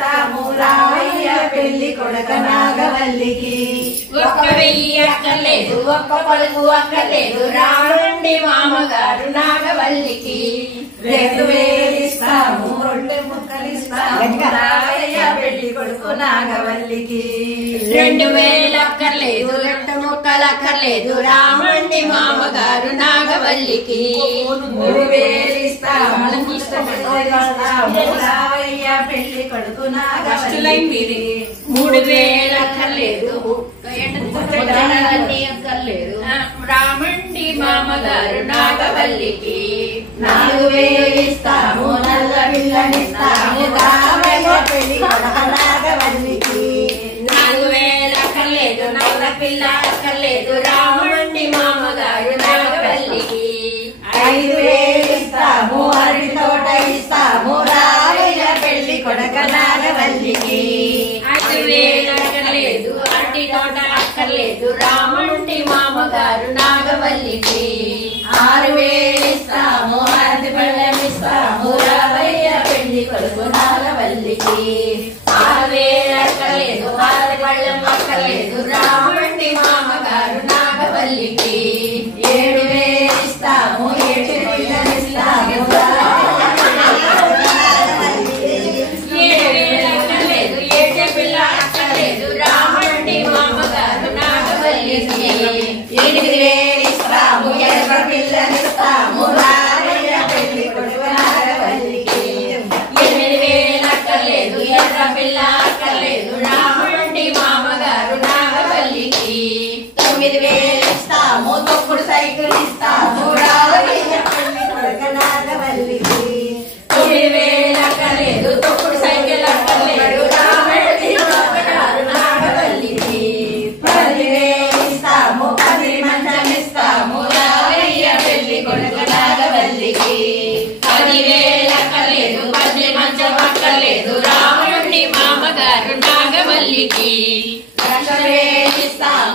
ఇస్తాము రామయ్య పెళ్లి కొడుక నాగవల్లికి 1,000 అక్కర్లేదు ఒక్క పలుకు అక్కర్లేదు రామండి మామగారు నాగవల్లికి 2,000 ఇస్తాము 2 ముక్కలు ఇస్తాము రామయ్య పెళ్లి కొడుకు నాగవల్లికి 2,000 అక్కర్లేదు 2 ముక్కలు అక్కర్లేదు రామండి మామగారు నాగవల్లికి 3,000 ఇస్తాము రామయ్య పెళ్లి కొడుకు నాగవల్లికి 3,000 అక్కర్లేదు అక్కర్లేదు రామండి మామగారు నాగవల్లికి 4,000 ఇస్తాము నల్ల పిల్లనిస్తాము రామయ్య పెళ్లి కొడుకు నాగవల్లికి 4,000 అక్కర్లేదు నల్ల పిల్ల అక్కర్లేదు రామండి మామగారు నాగవల్లికి 5,000 ఇస్తాము అరటి తోట ఇస్తాము రామయ్య పెళ్లి కొడుక నాగవల్లికి 5,000 అక్కర్లేదు అరటి తోట అక్కర్లేదు రామండి మామగారు నాగవల్లికి 6,000 ఇస్తాము అరటి పళ్ళెం ఇస్తాము రామయ్య పెళ్లి కొడుకు నాగవల్లికి 6,000 అక్కర్లేదు అరటి పళ్ళెం అక్కర్లేదు రామండి మామగారు నాగవల్లికి 7,000 ఇస్తాము 7 పిల్లనిస్తాము 7,000 అక్కర్లేదు 7 పిల్ల అక్కర్లేదు రామండి మామగారు నాగవల్లికి 8,000 ఇస్తాము ఎర్ర పిల్లనిస్తాము రామయ్య పెళ్లి కొడుకు నాగవల్లికి 8,000 అక్కర్లేదు ఎర్ర పిల్ల అక్కర్లేదు రామండి మామగారు నాగవల్లికి 9,000 ఇస్తాము తొక్కుడు సైకిల్ ఇస్తాము రామయ్య పెళ్లి కొడుకు నాగవల్లికి 9,000 అక్కర్లేదు తొక్కుడు సైకిల్ అక్కర్లేదు రామండి మామగారు నాగవల్లికి 10,000 ఇస్తాము 10 మంచం ఇస్తాము రామయ్య పెళ్లి కొడుకు నాగవల్లికి 10,000 అక్కర్లేదు 10 మంచం అక్కర్లేదు రామండి మామగారు నాగవల్లికి 1,00,000 ఇస్తాము